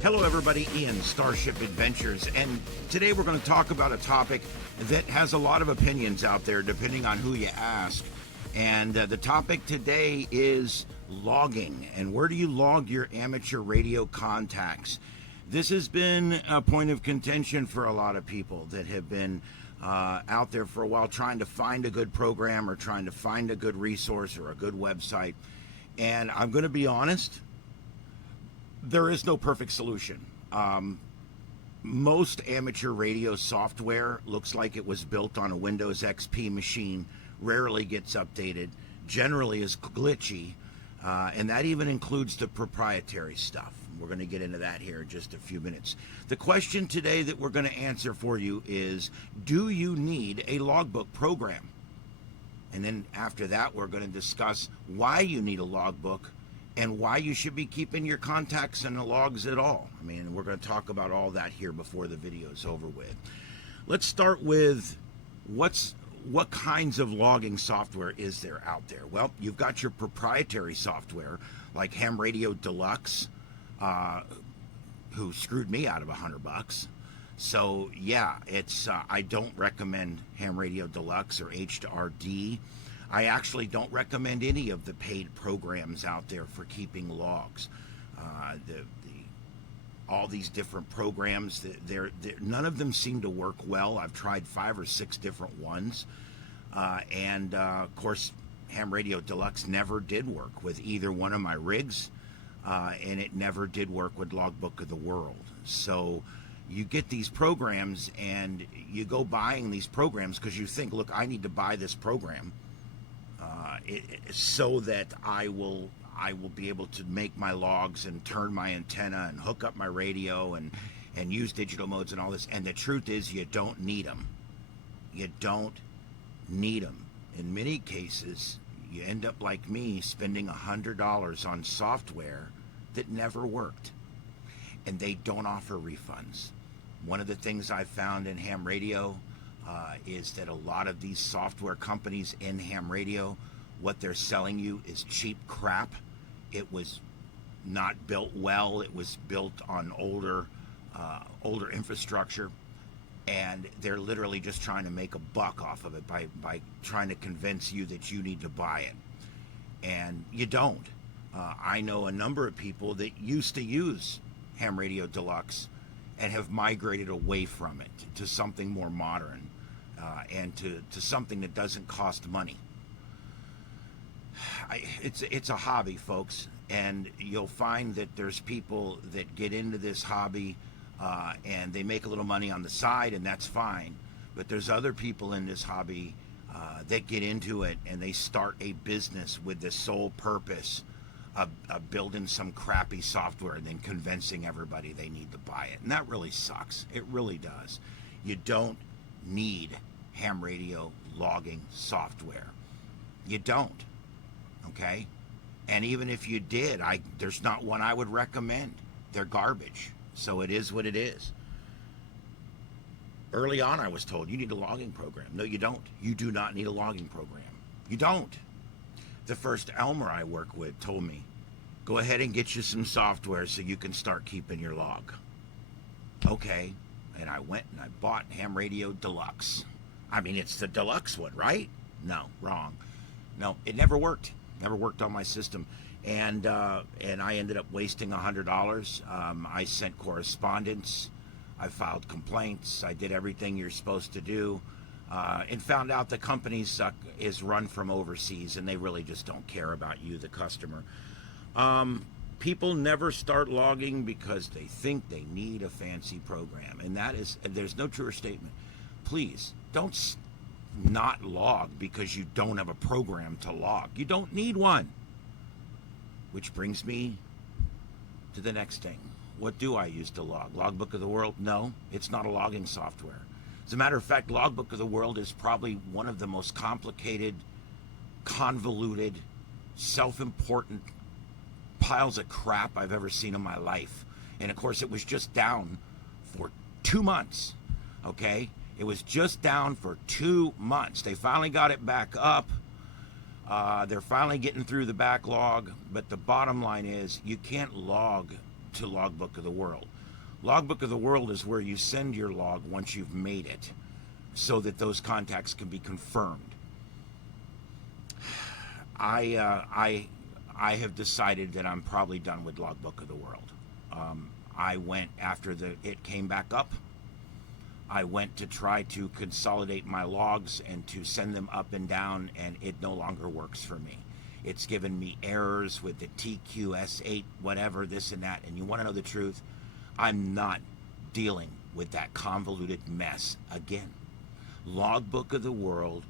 Hello everybody, Ian, Starship Adventures, and today we're going to talk about a topic that has a lot of opinions out there depending on who you ask. And the topic today is logging, and where do you log your amateur radio contacts? This has been a point of contention for a lot of people that have been out there for a while trying to find a good program or trying to find a good resource or a good website. And I'm going to be honest, there is no perfect solution. Most amateur radio software looks like it was built on a Windows XP machine, rarely gets updated, generally is glitchy, and that even includes the proprietary stuff. We're going to get into that here in just a few minutes. The question today that we're going to answer for you is, do you need a logbook program? And then after that, we're going to discuss why you need a logbook and why you should be keeping your contacts and the logs at all. I mean, we're going to talk about all that here before the video is over with. Let's start with what kinds of logging software is there out there? Well, you've got your proprietary software like Ham Radio Deluxe, who screwed me out of $100. So yeah, it's I don't recommend Ham Radio Deluxe or H2RD. I actually don't recommend any of the paid programs out there for keeping logs. All these different programs, none of them seem to work well. I've tried 5 or 6 different ones. And of course, Ham Radio Deluxe never did work with either one of my rigs. And it never did work with Logbook of the World. So you get these programs and you go buying these programs because you think, look, I need to buy this program. So that I will be able to make my logs and turn my antenna and hook up my radio and use digital modes and all this. And the truth is, you don't need them. You don't need them. In many cases, you end up like me spending $100 on software that never worked. And they don't offer refunds. One of the things I found in ham radio is that a lot of these software companies in ham radio, what they're selling you is cheap crap. It was not built well. It was built on older infrastructure, and they're literally just trying to make a buck off of it by trying to convince you that you need to buy it, and you don't. I know a number of people that used to use Ham Radio Deluxe and have migrated away from it to something more modern and to something that doesn't cost money. It's a hobby, folks, and you'll find that there's people that get into this hobby and they make a little money on the side, and that's fine. But there's other people in this hobby that get into it and they start a business with the sole purpose of building some crappy software and then convincing everybody they need to buy it. And that really sucks. It really does. You don't need ham radio logging software. You don't. Okay? And even if you did, there's not one I would recommend. They're garbage. So it is what it is. Early on, I was told, you need a logging program. No, you don't. You do not need a logging program. You don't. The first Elmer I work with told me, go ahead and get you some software so you can start keeping your log. Okay. And I went and I bought Ham Radio Deluxe. I mean, it's the deluxe one, right? No, wrong. No, it never worked. Never worked on my system. And I ended up wasting $100. I sent correspondence. I filed complaints. I did everything you're supposed to do. And found out the company is run from overseas, and they really just don't care about you, the customer. People never start logging because they think they need a fancy program, and there's no truer statement. Please don't not log because you don't have a program to log. You don't need one. Which brings me to the next thing. What do I use to log? Logbook of the World? No, it's not a logging software. As a matter of fact, Logbook of the World is probably one of the most complicated, convoluted, self-important piles of crap I've ever seen in my life. And of course, it was just down for 2 months, okay? It was just down for 2 months. They finally got it back up, They're finally getting through the backlog, but the bottom line is you can't log to Logbook of the World. Logbook of the World is where you send your log once you've made it, so that those contacts can be confirmed. I have decided that I'm probably done with Logbook of the World. I went after it came back up. I went to try to consolidate my logs and to send them up and down, and it no longer works for me. It's given me errors with the TQS8, whatever, this and that. And you want to know the truth? I'm not dealing with that convoluted mess again. Logbook of the World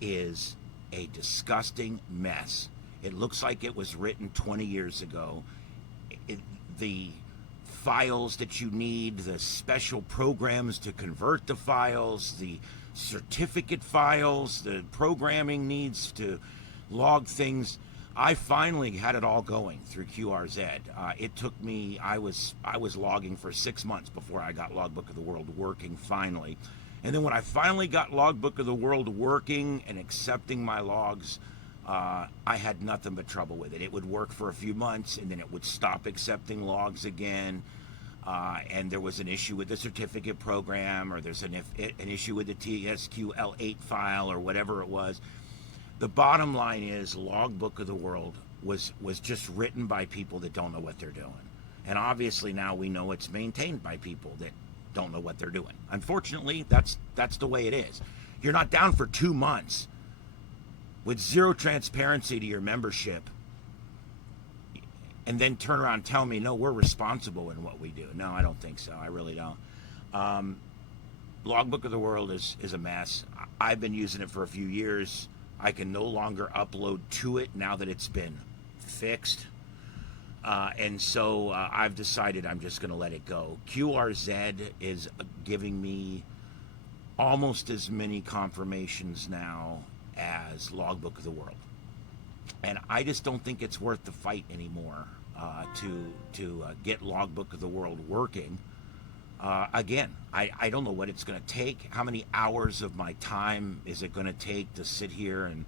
is a disgusting mess. It looks like it was written 20 years ago. The files that you need, the special programs to convert the files, the certificate files, the programming needs to log things. I finally had it all going through QRZ. It took me, I was logging for 6 months before I got Logbook of the World working finally. And then when I finally got Logbook of the World working and accepting my logs, I had nothing but trouble with it. It would work for a few months, and then it would stop accepting logs again. And there was an issue with the certificate program, or there's an issue with the TSQL8 file, or whatever it was. The bottom line is Logbook of the World was just written by people that don't know what they're doing. And obviously now we know it's maintained by people that don't know what they're doing. Unfortunately, that's the way it is. You're not down for 2 months with zero transparency to your membership, and then turn around and tell me, no, we're responsible in what we do. No, I don't think so. I really don't. Logbook of the World is a mess. I've been using it for a few years. I can no longer upload to it now that it's been fixed. And so I've decided I'm just going to let it go. QRZ is giving me almost as many confirmations now as Logbook of the World. And I just don't think it's worth the fight anymore to get Logbook of the World working. Again, I don't know what it's going to take. How many hours of my time is it going to take to sit here and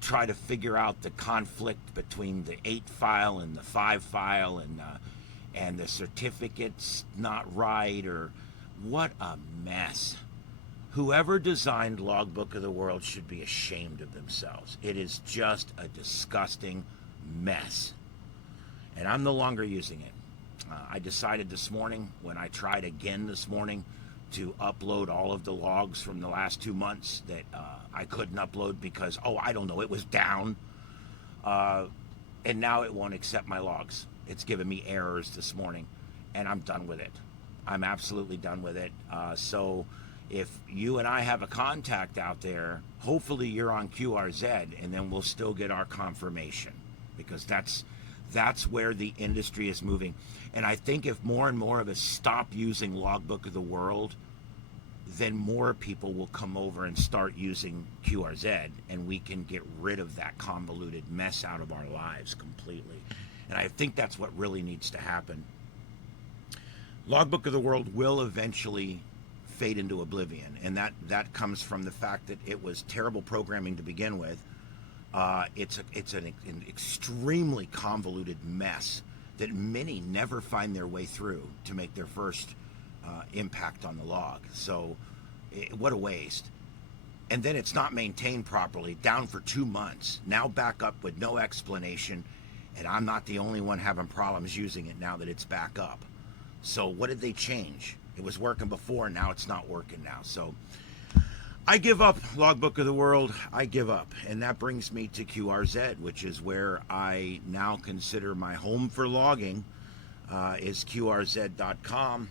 try to figure out the conflict between the 8 file and the 5 file, and the certificate's not right, or what a mess. Whoever designed Logbook of the World should be ashamed of themselves. It is just a disgusting mess. And I'm no longer using it. I decided this morning, when I tried again this morning to upload all of the logs from the last 2 months, that I couldn't upload because, I don't know, it was down. And now it won't accept my logs. It's given me errors this morning, and I'm done with it. I'm absolutely done with it. So if you and I have a contact out there, hopefully you're on QRZ, and then we'll still get our confirmation, because that's where the industry is moving. And I think if more and more of us stop using Logbook of the World, then more people will come over and start using QRZ, and we can get rid of that convoluted mess out of our lives completely. And I think that's what really needs to happen. Logbook of the World will eventually fade into oblivion, and that comes from the fact that it was terrible programming to begin with. It's an extremely convoluted mess that many never find their way through to make their first impact on the log. So what a waste. And then it's not maintained properly, down for 2 months, now back up with no explanation, and I'm not the only one having problems using it now that it's back up. So what did they change? It was working before, now it's not working now. So I give up, Logbook of the World. I give up. And that brings me to QRZ, which is where I now consider my home for logging, is QRZ.com.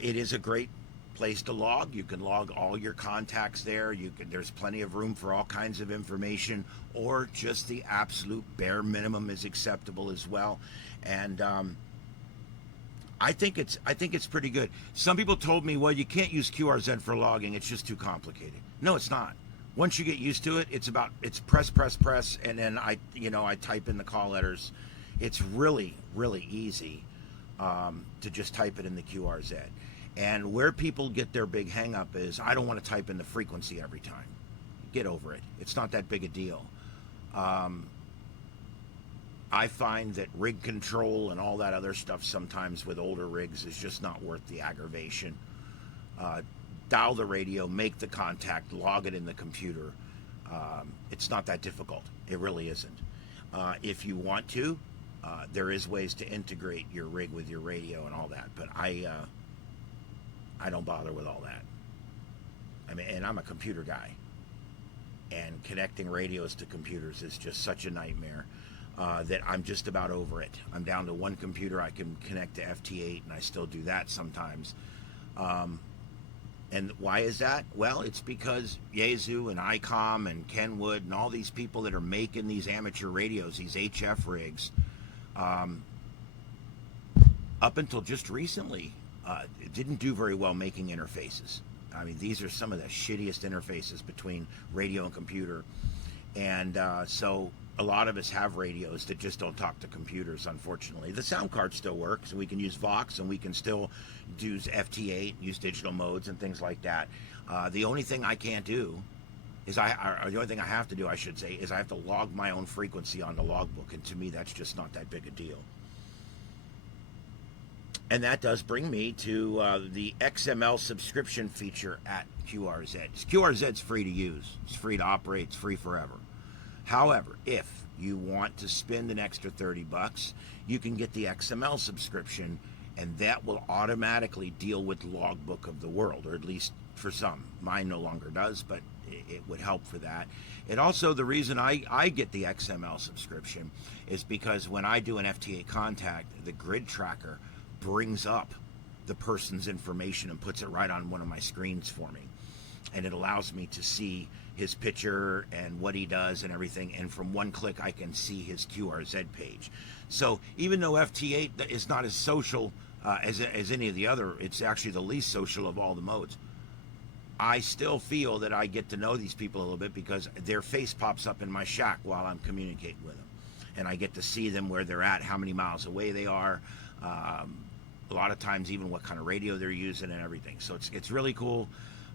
It is a great place to log. You can log all your contacts there. There's plenty of room for all kinds of information, or just the absolute bare minimum is acceptable as well. And I think it's pretty good. Some people told me, well, you can't use QRZ for logging. It's just too complicated. No, it's not. Once you get used to it, it's press, and then I type in the call letters. It's really, really easy to just type it in the QRZ. And where people get their big hang up is, I don't want to type in the frequency every time. Get over it. It's not that big a deal. I find that rig control and all that other stuff sometimes with older rigs is just not worth the aggravation. Dial the radio, make the contact, log it in the computer. It's not that difficult. It really isn't. If you want to, there is ways to integrate your rig with your radio and all that, but I don't bother with all that. I mean, and I'm a computer guy, and connecting radios to computers is just such a nightmare that I'm just about over it. I'm down to one computer I can connect to FT8, and I still do that sometimes. And why is that? Well, it's because Yaesu and ICOM and Kenwood and all these people that are making these amateur radios, these HF rigs, up until just recently, didn't do very well making interfaces. I mean, these are some of the shittiest interfaces between radio and computer. And so a lot of us have radios that just don't talk to computers, unfortunately. The sound card still works, and we can use Vox, and we can still use FT8, use digital modes and things like that. The only thing I can't do is the only thing I have to do, I should say, is I have to log my own frequency on the logbook, and to me, that's just not that big a deal. And that does bring me to the XML subscription feature at QRZ. QRZ's free to use. It's free to operate. It's free forever. However, if you want to spend an extra $30, you can get the XML subscription, and that will automatically deal with Logbook of the World, or at least for some. Mine no longer does, but it would help for that. And also, the reason I get the XML subscription is because when I do an FT8 contact, the grid tracker brings up the person's information and puts it right on one of my screens for me. And it allows me to see his picture and what he does and everything. And from one click, I can see his QRZ page. So even though FT8 is not as social as any of the other, it's actually the least social of all the modes, I still feel that I get to know these people a little bit because their face pops up in my shack while I'm communicating with them. And I get to see them where they're at, how many miles away they are, a lot of times even what kind of radio they're using and everything. So it's really cool.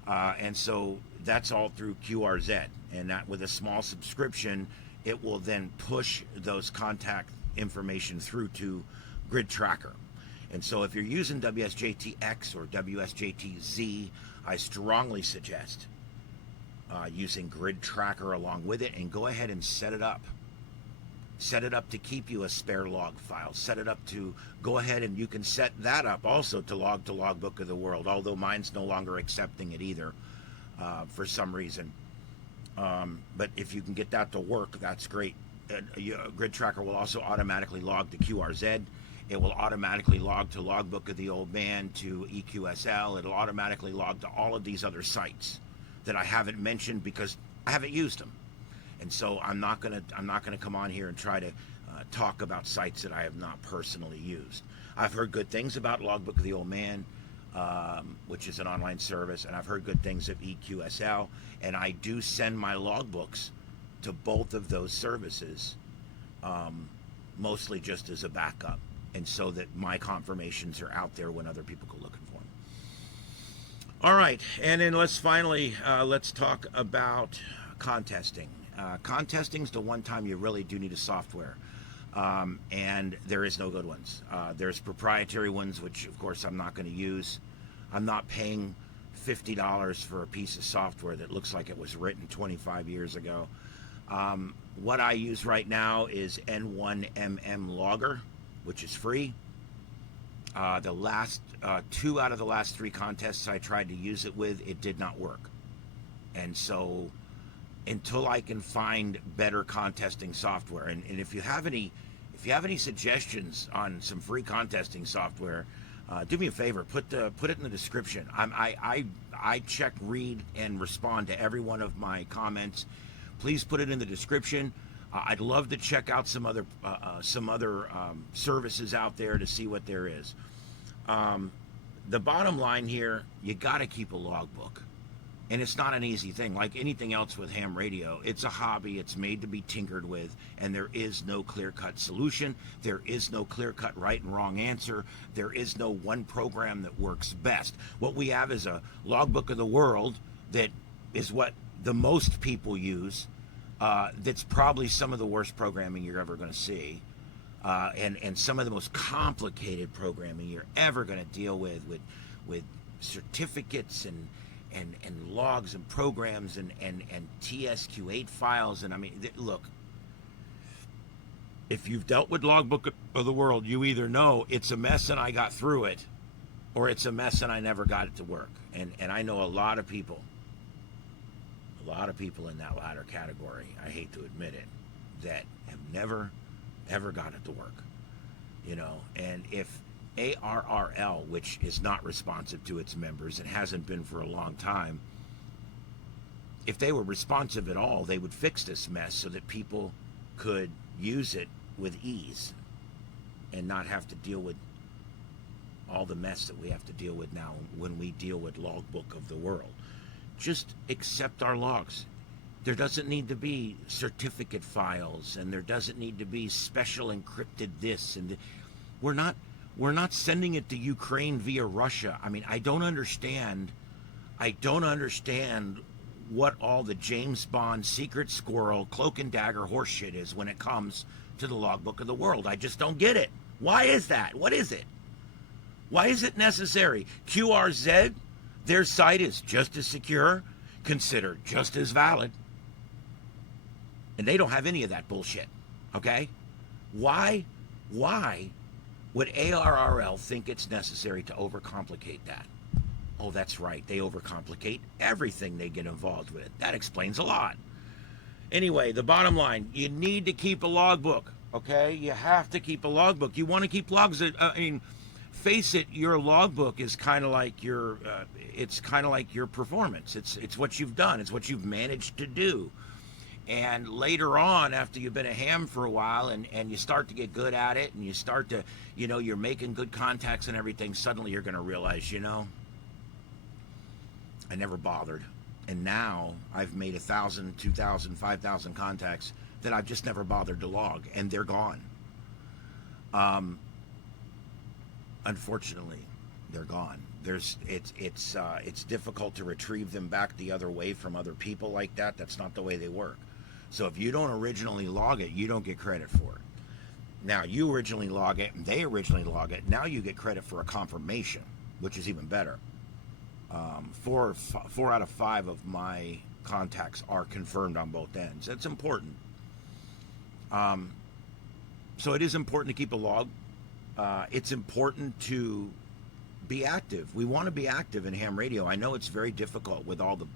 And so that's all through QRZ. And that with a small subscription, it will then push those contact information through to Grid Tracker. And so if you're using WSJT-X or WSJT-Z, I strongly suggest using Grid Tracker along with it, and go ahead and set it up. Set it up to keep you a spare log file. Set it up to go ahead, and you can set that up also to Logbook of the World, although mine's no longer accepting it either for some reason. But if you can get that to work, that's great. Grid Tracker will also automatically log to QRZ. It will automatically log to Logbook of the Old Man, to EQSL. It'll automatically log to all of these other sites that I haven't mentioned because I haven't used them. And so I'm not gonna come on here and try to talk about sites that I have not personally used. I've heard good things about Logbook of the Old Man, which is an online service, and I've heard good things of EQSL, and I do send my logbooks to both of those services, mostly just as a backup, and so that my confirmations are out there when other people go looking for them. All right, and then let's talk about contesting. Contesting is the one time you really do need a software, and there is no good ones. There's proprietary ones, which of course I'm not going to use. I'm not paying $50 for a piece of software that looks like it was written 25 years ago. What I use right now is N1MM Logger, which is free. The last 2 out of the last 3 contests I tried to use it with, it did not work. And so until I can find better contesting software, and if you have any suggestions on some free contesting software, do me a favor, put it in the description. I check, read, and respond to every one of my comments. Please put it in the description. I'd love to check out some other services out there to see what there is. The bottom line here, you got to keep a logbook. And it's not an easy thing. Like anything else with ham radio, it's a hobby. It's made to be tinkered with, and there is no clear-cut solution. There is no clear-cut right and wrong answer. There is no one program that works best. What we have is a Logbook of the World that is what the most people use. that's probably some of the worst programming you're ever going to see. And some of the most complicated programming you're ever going to deal with certificates and logs and programs and TSQ8 files. And I mean, look, if you've dealt with Logbook of the World, you either know it's a mess and I got through it, or it's a mess and I never got it to work. And I know a lot of people in that latter category, I hate to admit it, that have never ever got it to work. And if ARRL, which is not responsive to its members and hasn't been for a long time, if they were responsive at all, they would fix this mess so that people could use it with ease and not have to deal with all the mess that we have to deal with now when we deal with Logbook of the World. Just accept our logs. There doesn't need to be certificate files, and there doesn't need to be special encrypted this, and we're not sending it to Ukraine via Russia. I mean, I don't understand what all the James Bond secret squirrel cloak and dagger horseshit is when it comes to the Logbook of the World. I just don't get it. Why is that? What is it? Why is it necessary? QRZ, their site is just as secure, considered just as valid, and they don't have any of that bullshit. Okay? Why would ARRL think it's necessary to overcomplicate that? Oh, that's right. They overcomplicate everything they get involved with. That explains a lot. Anyway, the bottom line, you need to keep a logbook, okay? You have to keep a logbook. You want to keep logs. I mean, face it, your logbook is kind of like your, it's kind of like your performance. It's what you've done. It's what you've managed to do. And later on, after you've been a ham for a while and you start to get good at it and you start to, you're making good contacts and everything, suddenly you're going to realize, I never bothered. And now I've made 1,000, 2,000, 5,000 contacts that I've just never bothered to log, and they're gone. Unfortunately, they're gone. It's difficult to retrieve them back the other way from other people like that. That's not the way they work. So if you don't originally log it, you don't get credit for it. Now, you originally log it, and they originally log it. Now you get credit for a confirmation, which is even better. 4 out of 5 of my contacts are confirmed on both ends. That's important. So it is important to keep a log. It's important to be active. We want to be active in ham radio. I know it's very difficult with all the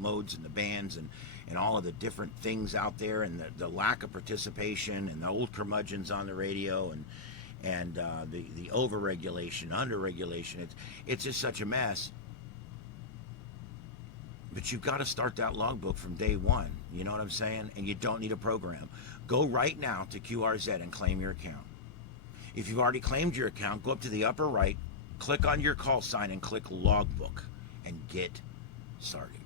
modes and the bands and all of the different things out there, and the lack of participation and the old curmudgeons on the radio and the overregulation, underregulation. It's just such a mess. But you've got to start that logbook from day one. You know what I'm saying? And you don't need a program. Go right now to QRZ and claim your account. If you've already claimed your account, go up to the upper right, click on your call sign and click logbook and get started.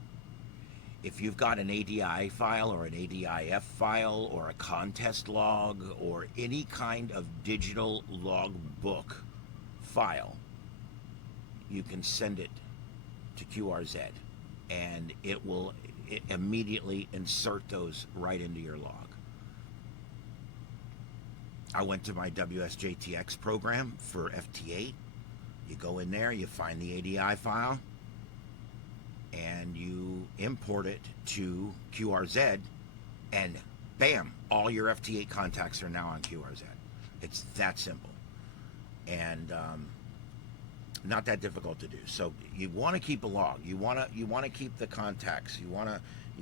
If you've got an ADI file or an ADIF file or a contest log or any kind of digital logbook file, you can send it to QRZ. And it will immediately insert those right into your log. I went to my WSJT-X program for FT8. You go in there, you find the ADI file, and you import it to QRZ, and bam, all your FT8 contacts are now on QRZ. It's that simple. And not that difficult to do. So you want to keep a log. You want to keep the contacts. You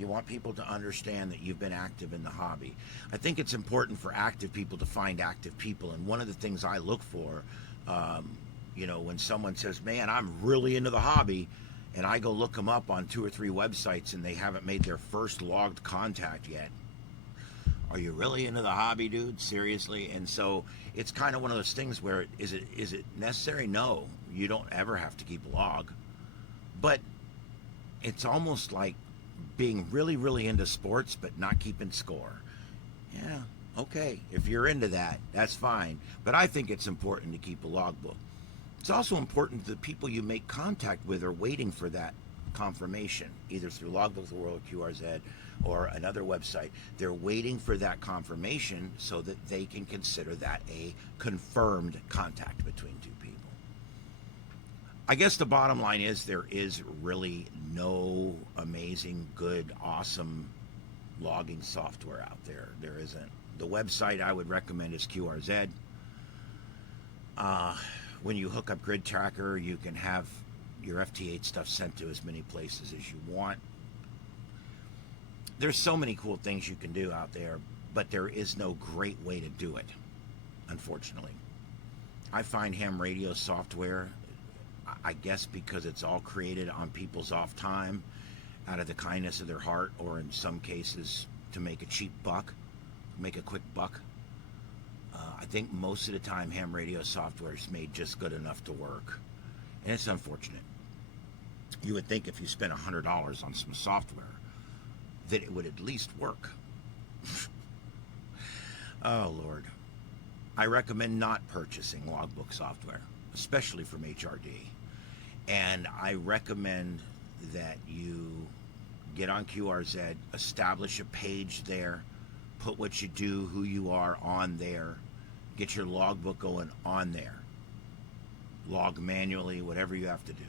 want people to understand that you've been active in the hobby. I think it's important for active people to find active people. And one of the things I look for, when someone says, "Man, I'm really into the hobby," and I go look them up on 2 or 3 websites and they haven't made their first logged contact yet. Are you really into the hobby, dude? Seriously? And so it's kind of one of those things where is it necessary? No, you don't ever have to keep a log. But it's almost like being really, really into sports but not keeping score. Yeah, okay. If you're into that, that's fine. But I think it's important to keep a logbook. It's also important that the people you make contact with are waiting for that confirmation, either through Logbook of the World, QRZ, or another website. They're waiting for that confirmation so that they can consider that a confirmed contact between two people. I guess the bottom line is there is really no amazing, good, awesome logging software out there. There isn't. The website I would recommend is QRZ. When you hook up Grid Tracker, you can have your FT8 stuff sent to as many places as you want. There's so many cool things you can do out there, but there is no great way to do it, unfortunately. I find ham radio software, I guess because it's all created on people's off time, out of the kindness of their heart, or in some cases to make a cheap buck, make a quick buck. I think most of the time ham radio software is made just good enough to work, and it's unfortunate. You would think if you spent $100 on some software that it would at least work. Oh Lord. I recommend not purchasing logbook software, especially from HRD. And I recommend that you get on QRZ, establish a page there, put what you do, who you are on there, get your logbook going on there. Log manually, whatever you have to do.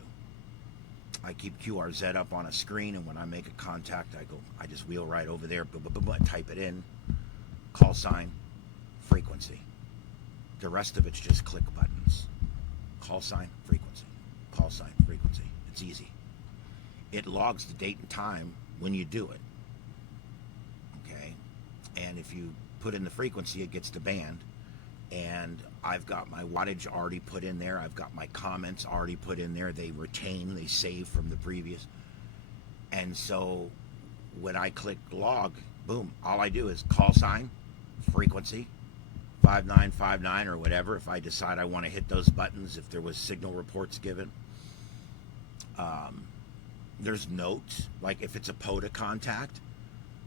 I keep QRZ up on a screen, and when I make a contact, I just wheel right over there, type it in, call sign, frequency. The rest of it's just click buttons. Call sign, frequency. Call sign, frequency. It's easy. It logs the date and time when you do it. Okay? And if you put in the frequency, it gets the band. And I've got my wattage already put in there. I've got my comments already put in there. They retain, they save from the previous. And so when I click log, boom, all I do is call sign, frequency, 5959 or whatever, if I decide I want to hit those buttons, if there was signal reports given. There's notes, like if it's a POTA contact,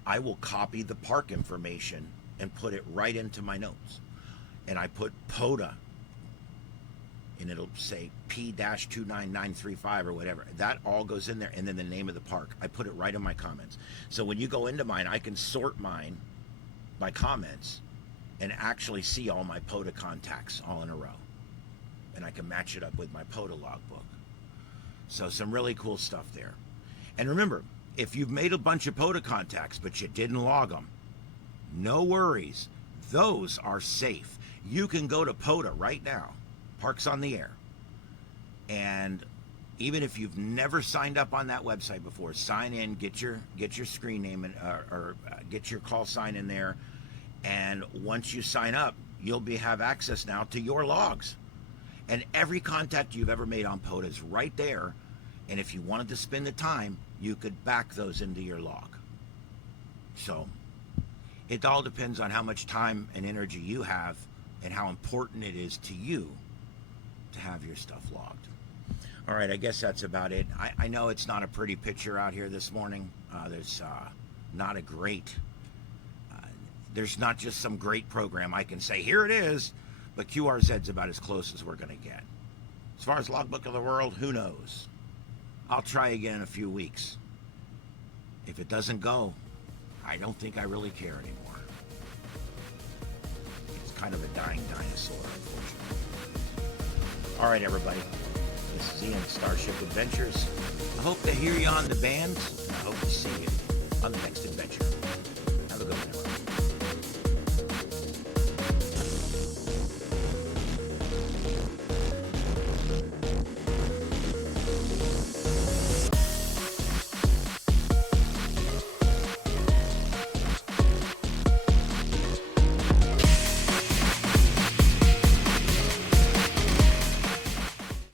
I will copy the park information and put it right into my notes. And I put POTA, and it'll say P-29935 or whatever. That all goes in there, and then the name of the park. I put it right in my comments. So when you go into mine, I can sort mine by comments and actually see all my POTA contacts all in a row. And I can match it up with my POTA logbook. So some really cool stuff there. And remember, if you've made a bunch of POTA contacts, but you didn't log them, no worries. Those are safe. You can go to POTA right now, Parks on the Air, and even if you've never signed up on that website before, sign in, get your screen name and, or get your call sign in there, and once you sign up, you'll have access now to your logs, and every contact you've ever made on POTA is right there. And if you wanted to spend the time, you could back those into your log. So it all depends on how much time and energy you have and how important it is to you to have your stuff logged. All right, I guess that's about it. I know it's not a pretty picture out here this morning. There's not a great, there's not just some great program I can say, here it is, but QRZ's about as close as we're going to get. As far as Logbook of the World, who knows? I'll try again in a few weeks. If it doesn't go, I don't think I really care anymore. It's kind of a dying dinosaur, unfortunately. All right, everybody. This is Ian, Starship Adventures. I hope to hear you on the bands. I hope to see you on the next adventure.